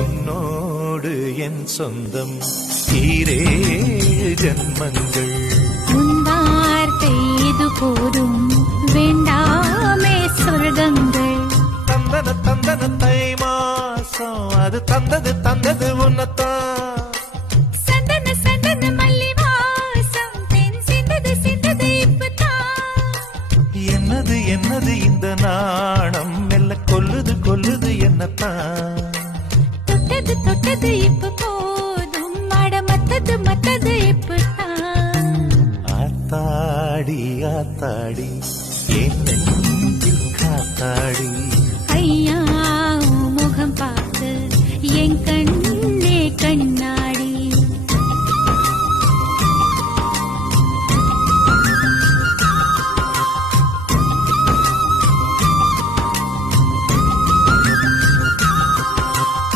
உன்னோடு என் சொந்தம் ஈரேழு ஜன்மங்கள். உன் வார்த்தை இது போதும் வேண்டாமே சொர்க்கங்கள். தந்தன தந்தன தை மாசம். அது தந்தது தந்தது உன்னத்தான் இப்பதான் என்னது என்னது இந்த நாணம்? மெல்ல கொல்லுது கொல்லுது என்னத்தான் தொட்டது தொட்டது இப்ப போதும். அட மத்தது மத்தது இப்பதான் ஆத்தாடி ஆத்தாடி காத்தாடி. ஐயா முகம் பார்த்து எங்க